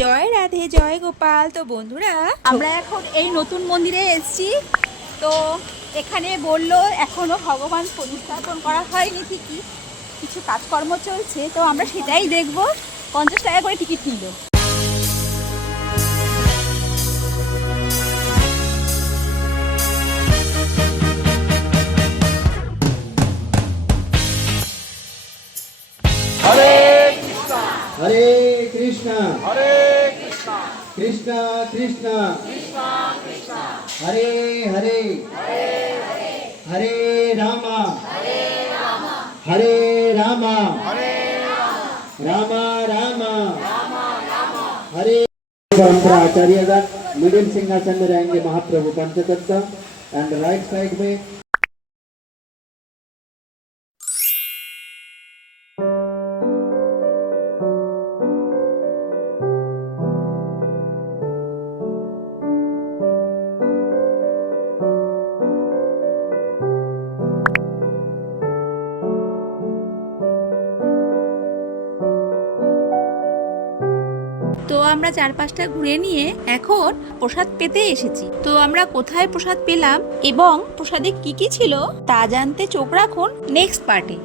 জয় রাধে জয় গোপাল। তো বন্ধুরা, আমরা এখন এই নতুন মন্দিরে এসেছি। তো এখানে বললো এখনো ভগবান প্রতিস্থাপন করা হয়নি, ঠিকই কিছু কাজকর্ম চলছে। তো আমরা সেটাই দেখব। 50 টাকা করে টিকিট নিল। हरे कृष्णा कृष्णा कृष्णा हरे हरे हरे रामा हरे रामा रामा रामा हरे। परंपरा आचार्यगण मिडिल सिंहासन में रहेंगे महाप्रभु पंचतत्व एंड राइट साइड में। তো আমরা চারপাশটা ঘুরে নিয়ে এখন প্রসাদ পেতে এসেছি। তো আমরা কোথায় প্রসাদ পেলাম এবং প্রসাদে কি কি ছিল তা জানতে চোখ রাখুন নেক্সট পার্টে।